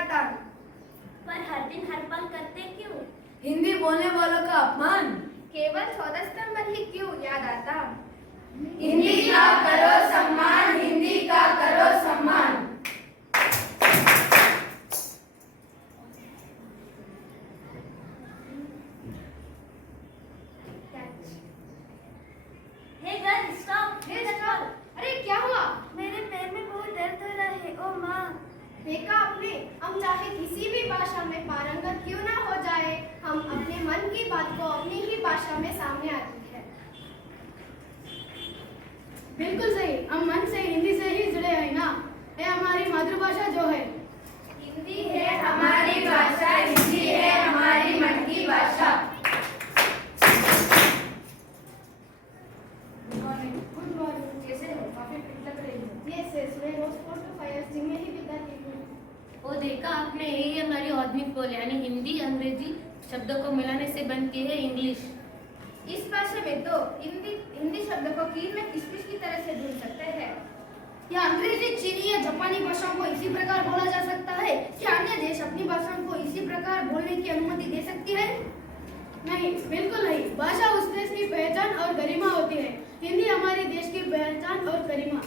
लगातार। पर हर दिन हर पल करते क्यों? हिंदी बोलने वालों का अपमान केवल 14 सितंबर ही क्यों याद आता? हिंदी का करो सम्मान, हिंदी का करो सम्मान। हे गर्ल स्टॉप। अरे क्या हुआ? मेरे पैर में बहुत दर्द हो रहा है। ओ माँ। देखा आपने, हम चाहे किसी भी भाषा में पारंगत क्यों ना हो जाए, हम अपने मन की बात को अपनी ही भाषा में सामने आती है। बिल्कुल सही, हम मन से हिंदी से ही जुड़े हैं ना। ये हमारी मातृभाषा जो है। हिंदी है हमारी भाषा, हिंदी है हमारी मन की भाषा। Good morning. कैसे हो? काफी फिट लग रही हो। यस यस, मैं रोज 4 to 5 years जिम में ही विद्यार्थी हूँ। वो देखा आपने, यही हमारी आधुनिक बोल यानी हिंदी अंग्रेजी शब्दों को मिलाने से बनती है इंग्लिश। इस भाषा में तो हिंदी शब्द को कील में किसमिस की तरह से ढूंढ सकते हैं। या अंग्रेजी, चीनी या जापानी भाषाओं को इसी प्रकार बोला जा सकता है। क्या अन्य देश अपनी भाषाओं को इसी प्रकार बोलने की अनुमति दे सकती है? नहीं, बिल्कुल नहीं। भाषा उस देश की पहचान और गरिमा होती है। हिंदी हमारे देश की पहचान और गरिमा।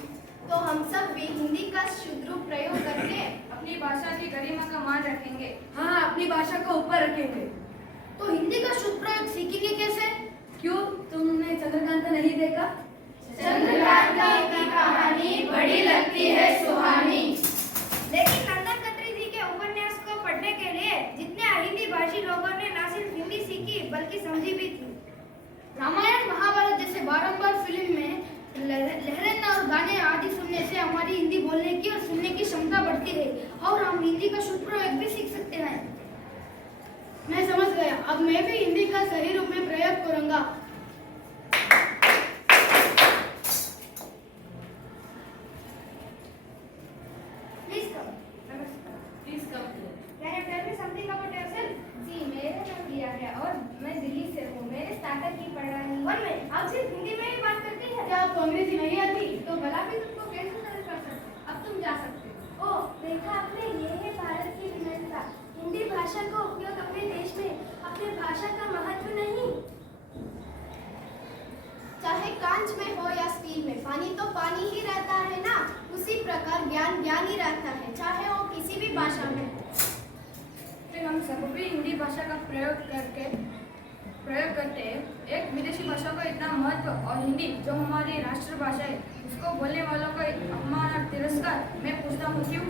तो हम सब भी हिंदी का शुद्ध रूप प्रयोग करके अपनी भाषा की गरिमा का मान रखेंगे। हाँ, अपनी भाषा को ऊपर रखेंगे। तो हिंदी का शुद्ध प्रयोग सीखेंगे कैसे? क्यों, तुमने चंद्रकांता नहीं देखा? चंद्रकांता की कहानी बड़ी लगती है सुहानी। लेकिन नंदन खत्री जी के उपन्यास को पढ़ने के लिए जितने हिंदी भाषी लोगों ने न सिर्फ हिंदी सीखी बल्कि समझी भी थी। रामायण महाभारत जैसे बारंबार फिल्म में लहरें और गाने आदि सुनने से हमारी हिंदी बोलने की और सुनने की क्षमता बढ़ती है और हम हिंदी का शुद्ध प्रयोग भी सीख सकते हैं। मैं समझ गया, अब मैं भी हिंदी का सही रूप में प्रयोग करूंगा। Please come. Please come. Can you tell me something about yourself? जी, मेरा नाम दिया है और मैं दिल्ली से हूँ। मैंने स्नातक की पढ़ाई। वन मिनट, आप सिर्फ हिंदी में ही बात करती है? क्या आपको अंग्रेजी नहीं आती? तो भला भी तुमको कैसे मदद कर सकते? अब तुम जा सकते हो। ओह, देखा आपने, ये है भारत की विविधता। हिंदी भाषा का उपयोग अपने देश में अपने भाषा का महत्व नहीं। चाहे कांच में हो या स्टील में, पानी तो पानी ही रहता है ना। उसी प्रकार ज्ञान ज्ञान ही रहता है, चाहे वो किसी भी भाषा में हो। फिर हम सब भी हिंदी भाषा का प्रयोग करते हैं। एक विदेशी भाषा का इतना महत्व और हिंदी जो हमारी राष्ट्रभाषा है उसको बोलने वालों का अपमान और तिरस्कार। मैं पूछता हूँ क्यों?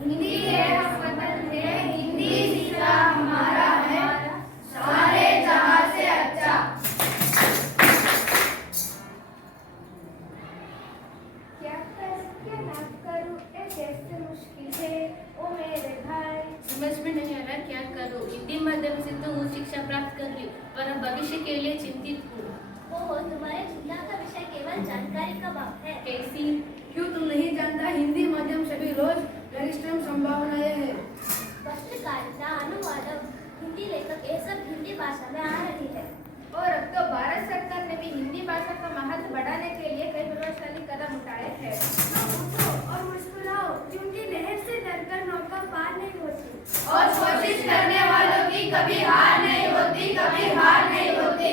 हिंदी है हम वतन है, हिंदी सीधा हमारा है, सारे जहां से अच्छा। क्या करूं क्या ना करूं, ये कैसे मुश्किल है ओ मेरे भाई। समझ में नहीं आ रहा क्या करूं। हिंदी माध्यम से तो उच्च शिक्षा प्राप्त कर ली, पर अब भविष्य के लिए चिंतित हूँ। ओह, तुम्हारे चिंता का विषय केवल जानकारी का भाव है। कैसी? क्यों तुम नहीं जानता? हिंदी माध्यम से भी रोज गरिष्ठम संभावनाएं हैं। पत्रकारिता, अनुवादक, हिंदी लेखक, ये सब हिंदी भाषा में आ रही है। और अब तो भारत सरकार ने भी हिंदी भाषा का महत्व बढ़ाने के लिए कई प्रभावशाली कदम उठाए हैं। उठो और मुस्कुराओ, क्योंकि लहर से डरकर नौका पार नहीं होती और कोशिश करने वालों की कभी हार नहीं होती, कभी हार नहीं होती।